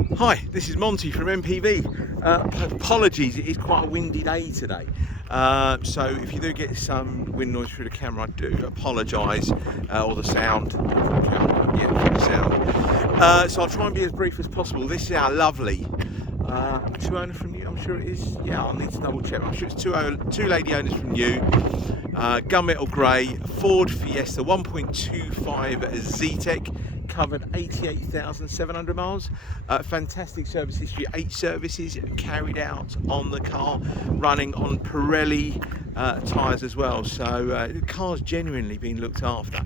Hi, this is Monty from MPV. Apologies, it is quite a windy day today. So if you do get some wind noise through the camera, I do apologise, or the sound. The sound. So I'll try and be as brief as possible. This is our lovely two owners from you. I'm sure it is. Yeah, I'll need to double check. I'm sure it's two lady owners from you. Gunmetal grey Ford Fiesta 1.25 Zetec. Covered 88,700 miles. Fantastic service history. 8 services carried out on the car, running on Pirelli tyres as well. So the car's genuinely been looked after.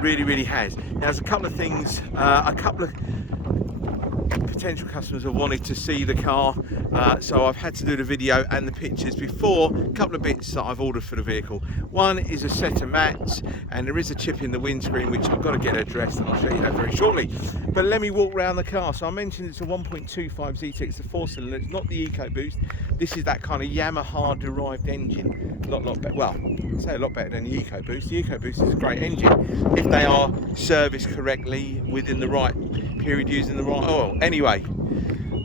Really has. Now, there's a couple of things. A couple of potential customers have wanted to see the car, so I've had to do the video and the pictures before a couple of bits that I've ordered for the vehicle. One is a set of mats, and there is a chip in the windscreen which I've got to get addressed, and I'll show you that very shortly. But let me walk around the car. So I mentioned it's a 1.25 Zetec, it's a 4-cylinder, it's not the EcoBoost. This is that kind of Yamaha derived engine, a lot better. Well, I'd say a lot better than the EcoBoost. The EcoBoost is a great engine if they are serviced correctly within the right period, using the right oil. Anyway,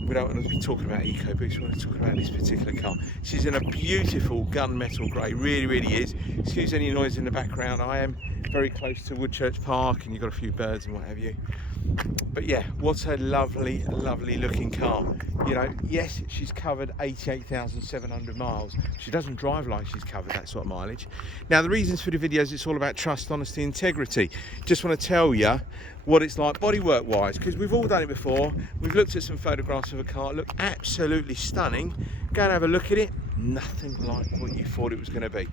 we don't want to be talking about EcoBoost, we want to talk about this particular car. She's in a beautiful gunmetal grey, really is. Excuse any noise in the background, I am very close to Woodchurch Park and you've got a few birds and what have you. But yeah, what a lovely looking car. You know, yes, she's covered 88,700 miles. She doesn't drive like she's covered that sort of mileage. Now, the reasons for the videos, it's all about trust, honesty, integrity. Just want to tell you what it's like bodywork wise, because we've all done it before. We've looked at some photographs of a car, look absolutely stunning. Go and have a look at it. Nothing like what you thought it was going to be.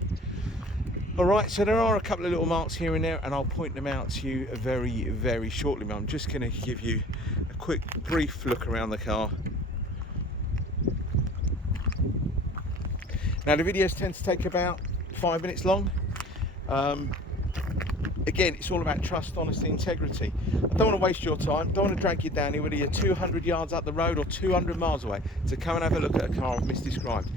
Alright, so there are a couple of little marks here and there, and I'll point them out to you very shortly. But I'm just going to give you a quick, brief look around the car. Now, the videos tend to take about 5 minutes long. Again, it's all about trust, honesty, integrity. I don't want to waste your time, don't want to drag you down here, whether you're 200 yards up the road or 200 miles away, to come and have a look at a car I've misdescribed.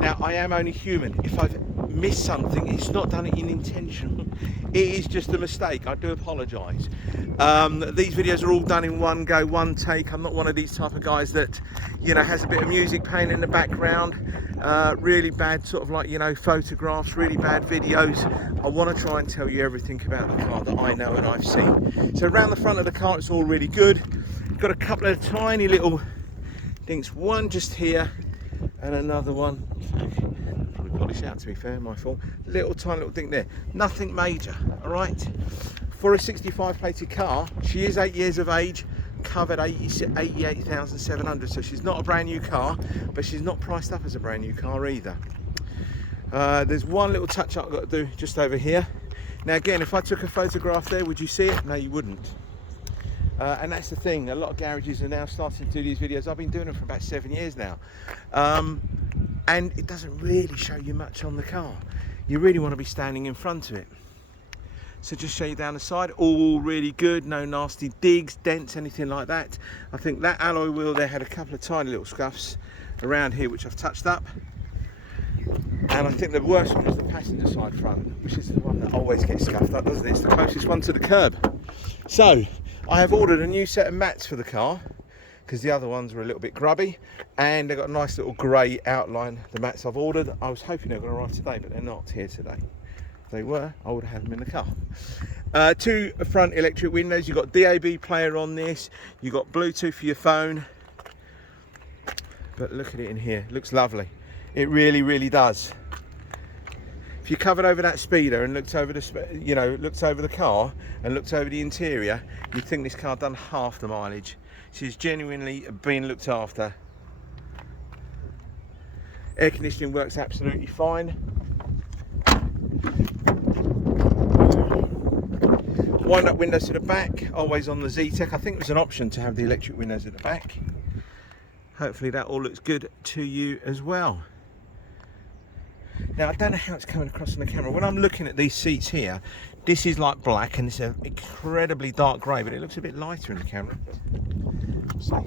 Now, I am only human. If I've missed something, it's not done it in intention. It is just a mistake. I do apologise. These videos are all done in one go, one take. I'm not one of these type of guys that, you know, has a bit of music playing in the background. Really bad sort of like, you know, photographs, really bad videos. I want to try and tell you everything about the car that I know and I've seen. So around the front of the car, it's all really good. Got a couple of tiny little things, one just here and another one. Probably polish out, to be fair, my fault. Tiny little thing there, nothing major. All right, for a 65 plated car, she is 8 years of age, covered 88,700. So she's not a brand new car, but she's not priced up as a brand new car either. There's one little touch up I've got to do just over here. Now again, if I took a photograph there, would you see it? No, you wouldn't. And that's the thing, a lot of garages are now starting to do these videos. I've been doing them for about 7 years now. And it doesn't really show you much on the car. You really want to be standing in front of it. So just show you down the side, all really good, no nasty digs, dents, anything like that. I think that alloy wheel there had a couple of tiny little scuffs around here, which I've touched up. And I think the worst one was the passenger side front, which is the one that always gets scuffed up, doesn't it? It's the closest one to the curb. So I have ordered a new set of mats for the car, because the other ones were a little bit grubby, and they've got a nice little grey outline, the mats I've ordered. I was hoping they were going to arrive today, but they're not here today. If they were, I would have had them in the car. 2 front electric windows. You've got DAB player on this, you've got Bluetooth for your phone. But look at it in here, it looks lovely. It really does. If you covered over that speeder and looked over the, you know, looked over the car and looked over the interior, you'd think this car done half the mileage. She's genuinely been looked after. Air conditioning works absolutely fine. Wind up windows to the back, always on the Zetec. I think there's an option to have the electric windows at the back. Hopefully that all looks good to you as well. Now, I don't know how it's coming across on the camera. When I'm looking at these seats here, this is like black and it's an incredibly dark grey, but it looks a bit lighter in the camera. So,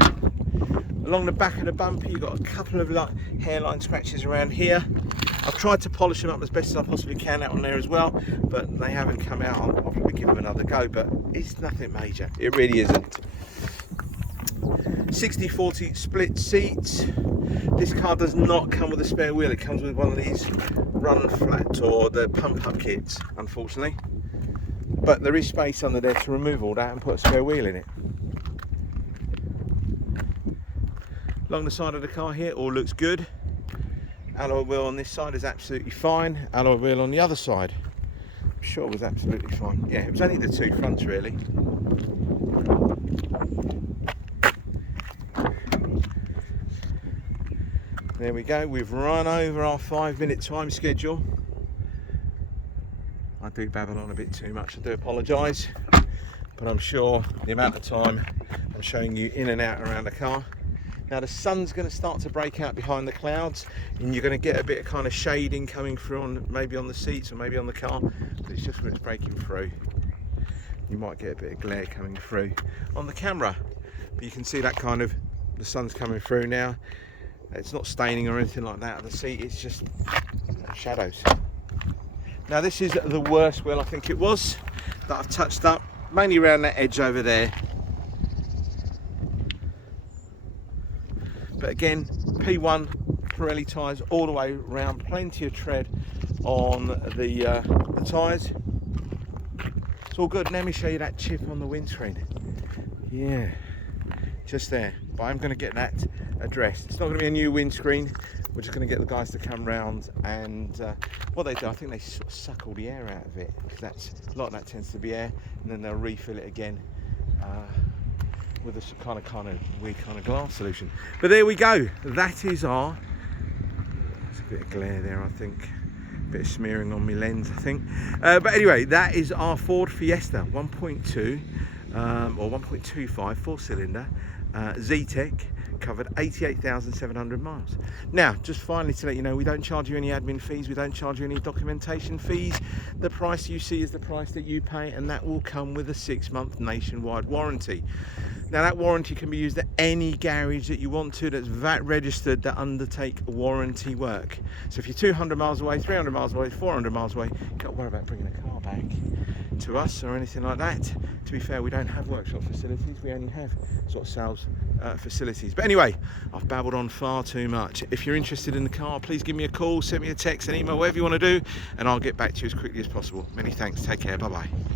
along the back of the bumper, you've got a couple of like hairline scratches around here. I've tried to polish them up as best as I possibly can out on there as well, but they haven't come out. I'll probably give them another go, but it's nothing major. It really isn't. 60/40 split seats. This car does not come with a spare wheel. It comes with one of these run flat or the pump up kits, unfortunately. But there is space under there to remove all that and put a spare wheel in it. Along the side of the car here, all looks good. Alloy wheel on this side is absolutely fine. Alloy wheel on the other side, I'm sure it was absolutely fine. Yeah, it was only the two fronts really. There we go, we've run over our 5-minute time schedule. I do babble on a bit too much, I do apologise, but I'm sure the amount of time I'm showing you in and out around the car. Now the sun's going to start to break out behind the clouds, and you're going to get a bit of kind of shading coming through on maybe on the seats or maybe on the car, but it's just when it's breaking through. You might get a bit of glare coming through on the camera, but you can see that kind of, the sun's coming through now. It's not staining or anything like that of the seat, it's just shadows. Now this is the worst wheel I think it was that I've touched up, mainly around that edge over there. But again, P1 Pirelli tyres all the way around, plenty of tread on the tyres. It's all good. Let me show you that chip on the windscreen. Yeah, just there. But I'm going to get that addressed. It's not going to be a new windscreen. We're just going to get the guys to come round, and what they do, I think they sort of suck all the air out of it, because that's a lot of that tends to be air, and then they'll refill it again with a kind of weird kind of glass solution. But there we go. That is our. There's a bit of glare there, I think. A bit of smearing on my lens, I think. But anyway, that is our Ford Fiesta 1.2 or 1.25 4-cylinder Zetec. Covered 88,700 miles. Now, just finally to let you know, we don't charge you any admin fees, we don't charge you any documentation fees. The price you see is the price that you pay, and that will come with a 6-month nationwide warranty. Now, that warranty can be used at any garage that you want to that's VAT registered that undertake warranty work. So if you're 200 miles away, 300 miles away, 400 miles away, you can't worry about bringing a car back to us or anything like that. To be fair, we don't have workshop facilities, we only have sort of sales facilities. But anyway, I've babbled on far too much. If you're interested in the car, please give me a call, send me a text, an email, whatever you want to do, and I'll get back to you as quickly as possible. Many thanks, take care, bye bye.